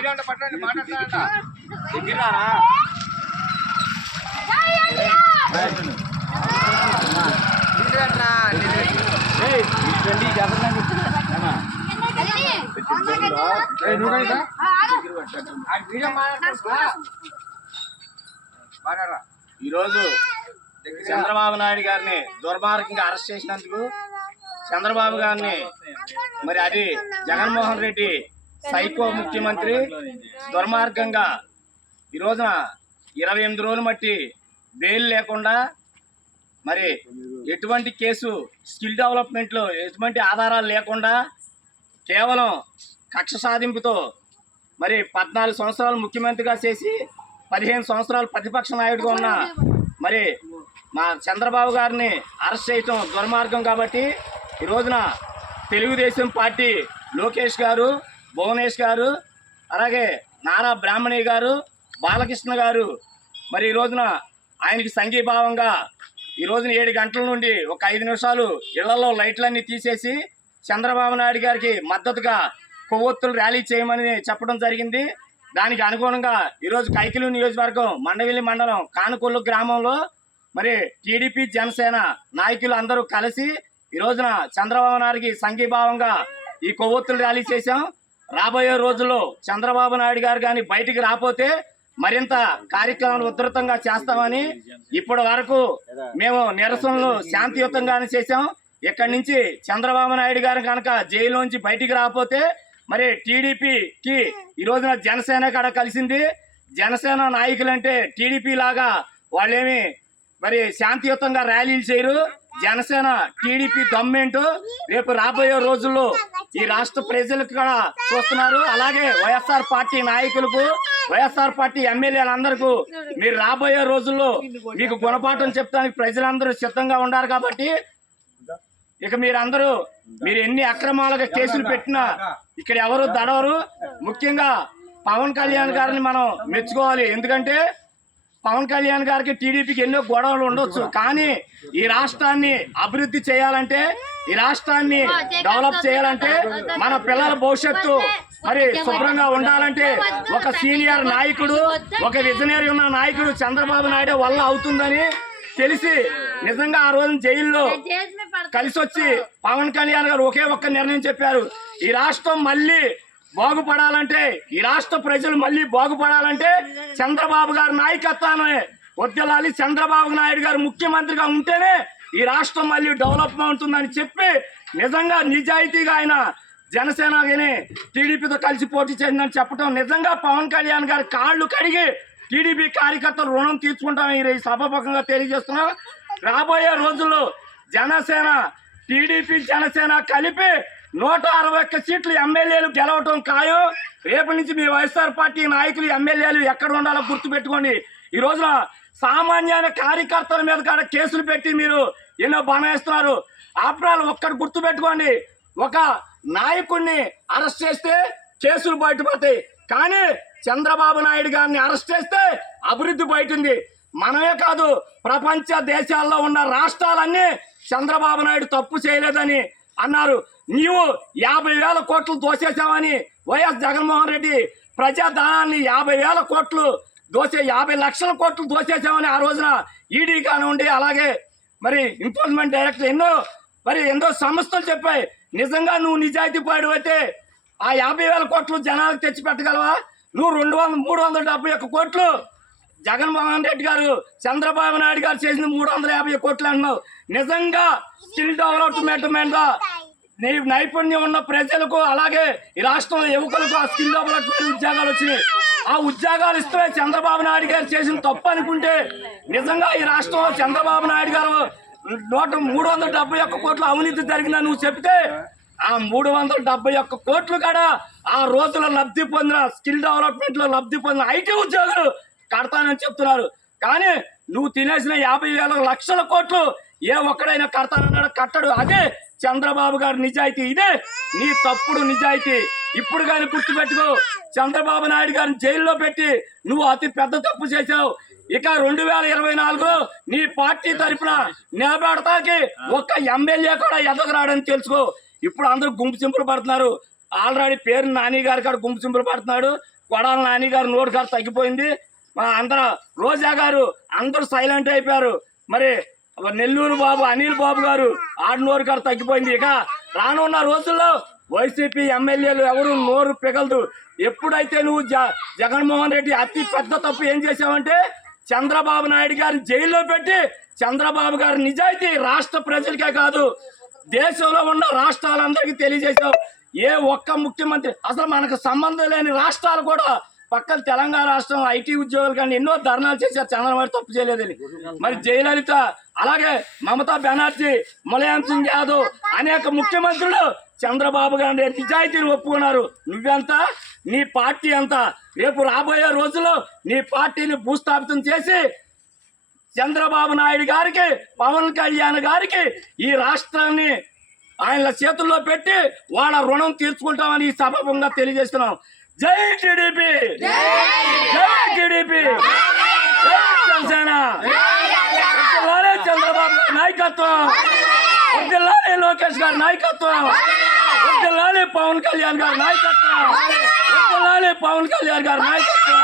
ఈరోజు చంద్రబాబు నాయుడు గారిని దుర్మార్గంగా అరెస్ట్ చేసినందుకు చంద్రబాబు గారిని మరి అది జగన్మోహన్ రెడ్డి సైకో ముఖ్యమంత్రి దుర్మార్గంగా ఈ రోజున 28 రోజులు మట్టి బెయిల్ లేకుండా మరి ఎటువంటి కేసు స్కిల్ డెవలప్మెంట్లో ఎటువంటి ఆధారాలు లేకుండా కేవలం కక్ష సాధింపుతో మరి 14 సంవత్సరాలు ముఖ్యమంత్రిగా చేసి 15 సంవత్సరాలు ప్రతిపక్ష నాయకుడిగా ఉన్న మరి మా చంద్రబాబు గారిని అరెస్ట్ చేయటం దుర్మార్గం. కాబట్టి ఈ రోజున తెలుగుదేశం పార్టీ లోకేష్ గారు, భువనేష్ గారు, అలాగే నారా బ్రాహ్మణి గారు, బాలకృష్ణ గారు మరి ఈ రోజున ఆయనకి సంఘీభావంగా ఈ రోజున 7 గంటల నుండి ఒక 5 నిమిషాలు ఇళ్లలో లైట్లన్నీ తీసేసి చంద్రబాబు నాయుడు గారికి మద్దతుగా కొవ్వొత్తులు ర్యాలీ చేయమని చెప్పడం జరిగింది. దానికి అనుగుణంగా ఈరోజు కైకిలు నియోజకవర్గం మండవిల్లి మండలం కానుకొల్లు గ్రామంలో మరి టీడీపీ జనసేన నాయకులు అందరూ కలిసి ఈ రోజున చంద్రబాబు నాయుడికి సంఘీభావంగా ఈ కొవ్వొత్తులు ర్యాలీ చేశాం. రాబోయే రోజుల్లో చంద్రబాబు నాయుడు గారు కానీ బయటికి రాకపోతే మరింత కార్యక్రమాలు ఉధృతంగా చేస్తామని ఇప్పటి వరకు మేము నిరసనలు శాంతియుతంగానే చేశాం. ఇక్కడి నుంచి చంద్రబాబు నాయుడు గారు కనుక జైల్లోంచి బయటికి రాకపోతే మరి టీడీపీకి ఈ రోజున జనసేన కాడ కలిసింది. జనసేన నాయకులంటే టీడీపీ లాగా వాళ్ళేమి మరి శాంతియుతంగా ర్యాలీలు చేయరు. జనసేన టీడీపీ దమ్మేంటో రేపు రాబోయే రోజుల్లో ఈ రాష్ట్ర ప్రజలకు కూడా చూస్తున్నారు. అలాగే వైఎస్ఆర్ పార్టీ నాయకులకు, వైఎస్ఆర్ పార్టీ ఎమ్మెల్యేలందరికీ మీరు రాబోయే రోజుల్లో మీకు గుణపాఠం చెప్తానికి ప్రజలందరూ సిద్ధంగా ఉన్నారు. కాబట్టి ఇక మీరు ఎన్ని అక్రమాలుగా కేసులు పెట్టినా ఇక్కడ ఎవరు దడవరు. ముఖ్యంగా పవన్ కళ్యాణ్ గారిని మనం మెచ్చుకోవాలి. ఎందుకంటే పవన్ కళ్యాణ్ గారికి టీడీపీకి ఎన్నో గొడవలు ఉండొచ్చు, కానీ ఈ రాష్ట్రాన్ని అభివృద్ధి చేయాలంటే, ఈ రాష్ట్రాన్ని డెవలప్ చేయాలంటే, మన పిల్లల భవిష్యత్తు మరి శుభ్రంగా ఉండాలంటే ఒక సీనియర్ నాయకుడు, ఒక విజనరీ ఉన్న నాయకుడు చంద్రబాబు నాయుడు వల్ల అవుతుందని తెలిసి నిజంగా ఆ రోజు జైల్లో కలిసి వచ్చి పవన్ కళ్యాణ్ గారు ఒకే ఒక్క నిర్ణయం చెప్పారు. ఈ రాష్ట్రం మళ్ళీ బాగుపడాలంటే, ఈ రాష్ట్ర ప్రజలు మళ్ళీ బాగుపడాలంటే చంద్రబాబు గారి నాయకత్వాన్ని వద్దలాలి, చంద్రబాబు నాయుడు గారు ముఖ్యమంత్రిగా ఉంటేనే ఈ రాష్ట్రం మళ్ళీ డెవలప్మెంట్ ఉంటుందని చెప్పి నిజంగా నిజాయితీగా ఆయన జనసేన కానీ టీడీపీతో కలిసి పోటీ చేసిందని చెప్పడం నిజంగా పవన్ కళ్యాణ్ గారి కాళ్ళు కడిగి టీడీపీ కార్యకర్తలు రుణం తీర్చుకుంటాం ఈ సభాముఖంగా తెలియజేస్తున్నాం. రాబోయే రోజుల్లో జనసేన టీడీపీ జనసేన కలిపి 161 సీట్లు ఎమ్మెల్యేలు గెలవటం ఖాయం. రేపటి నుంచి మీ వైఎస్ఆర్ పార్టీ నాయకులు ఎమ్మెల్యేలు ఎక్కడ ఉండాలో గుర్తుపెట్టుకోండి. ఈ రోజున సామాన్య కార్యకర్తల మీద కూడా కేసులు పెట్టి మీరు ఎన్నో బనాయిస్తున్నారు. ఆఫ్టర్ ఒక్కటి గుర్తుపెట్టుకోండి, ఒక నాయకుడిని అరెస్ట్ చేస్తే కేసులు బయటపడతాయి, కానీ చంద్రబాబు నాయుడు గారిని అరెస్ట్ చేస్తే అభివృద్ధి బయటుంది. మనమే కాదు, ప్రపంచ దేశాల్లో ఉన్న రాష్ట్రాలన్నీ చంద్రబాబు నాయుడు తప్పు చేయలేదని అన్నారు. నీవు 50,000 కోట్లు దోచేసామని వైఎస్ జగన్మోహన్ రెడ్డి ప్రజాధనాన్ని 50,000 కోట్లు 50 లక్షల కోట్లు దోచేసామని ఆ రోజున ఈడీ కానివ్వండి, అలాగే మరి ఎన్ఫోర్స్మెంట్ డైరెక్టర్ ఎన్నో సంస్థలు చెప్పాయి. నిజంగా నువ్వు నిజాయితీ పడు అయితే ఆ 50,000 కోట్లు జనాలకు తెచ్చి పెట్టగలవా? నువ్వు 371 కోట్లు జగన్మోహన్ రెడ్డి గారు చంద్రబాబు నాయుడు గారు చేసిన 350 కోట్లు అంటున్నావు. నిజంగా స్కిల్ డెవలప్మెంట్ మీద నైపుణ్యం ఉన్న ప్రజలకు, అలాగే ఈ రాష్ట్రంలో యువకులకు ఆ స్కిల్ డెవలప్మెంట్ ఉద్యోగాలు వచ్చినాయి. ఆ ఉద్యోగాలు ఇస్తే చంద్రబాబు నాయుడు గారు చేసిన తప్పు అనుకుంటే నిజంగా ఈ రాష్ట్రంలో చంద్రబాబు నాయుడు గారు 371 కోట్ల అవినీతి జరిగిందని నువ్వు చెప్తే ఆ 371 కోట్లు కూడా ఆ రోజుల లబ్ధి పొందిన స్కిల్ డెవలప్మెంట్ లో లబ్ధి పొందిన ఐటీ ఉద్యోగులు కడతానని చెప్తున్నారు. కానీ నువ్వు తినేసిన 50,000 లక్షల కోట్లు ఏ ఒక్కడైనా కడతానన్నాడు, కట్టడు. అదే చంద్రబాబు గారి నిజాయితీ, ఇదే నీ తప్పుడు నిజాయితీ. ఇప్పుడు కానీ గుర్తుపెట్టుకో, చంద్రబాబు నాయుడు గారిని జైల్లో పెట్టి నువ్వు అతి పెద్ద తప్పు చేశావు. ఇక 2024 నీ పార్టీ తరఫున నిలబెడతాకి ఒక్క ఎమ్మెల్యే కూడా ఎదగరాడని తెలుసుకో. ఇప్పుడు అందరూ గుంపు చింపులు పడుతున్నారు. ఆల్రెడీ పేరు నాని గారి కాడ గుంపు చింపులు పడుతున్నాడు. కొడాల నాని గారు నోటు గారు తగ్గిపోయింది. అందరూ రోజా గారు అందరూ సైలెంట్ అయిపోయారు. మరి నెల్లూరు బాబు అనిల్ బాబు గారు ఆడి నోరు గారు తగ్గిపోయింది. ఇక రానున్న రోజుల్లో వైసీపీ ఎమ్మెల్యేలు ఎవరు నోరు పిగలదు. ఎప్పుడైతే నువ్వు జగన్మోహన్ రెడ్డి అతి పెద్ద తప్పు ఏం చేశావంటే చంద్రబాబు నాయుడు గారిని జైల్లో పెట్టి చంద్రబాబు గారి నిజాయితీ రాష్ట్ర ప్రజలకే కాదు దేశంలో ఉన్న రాష్ట్రాలందరికీ తెలియజేశావు. ఏ ఒక్క ముఖ్యమంత్రి అసలు మనకు సంబంధం లేని రాష్ట్రాలు కూడా పక్కన తెలంగాణ రాష్ట్రం ఐటీ ఉద్యోగులు కానీ ఎన్నో ధర్నాలు చేశారు. చంద్రబాబు తప్పు చేయలేదని. మరి జయలలిత అలాగే మమతా బెనర్జీ ములాయం సింగ్ యాదవ్ అనేక ముఖ్యమంత్రులు చంద్రబాబు గారి నిజాయితీని ఒప్పుకున్నారు. నువ్వెంత నీ పార్టీ అంత రేపు రాబోయే రోజుల్లో నీ పార్టీని భూస్థాపితం చేసి చంద్రబాబు నాయుడు గారికి పవన్ కళ్యాణ్ గారికి ఈ రాష్ట్రాన్ని ఆయన చేతుల్లో పెట్టి వాళ్ళ రుణం తీర్చుకుంటామని ఈ సభాముఖంగా తెలియజేస్తున్నాం. జై టీడీపీ, జై టీడీపీ, జై జనసేన. వర్ధిల్లాలి చంద్రబాబు గారి నాయకత్వం, వర్ధిల్లాలి లోకేష్ గారి నాయకత్వం, వర్ధిల్లాలి పవన్ కళ్యాణ్ గారి నాయకత్వం, వర్ధిల్లాలి పవన్ కళ్యాణ్ గారి నాయకత్వం.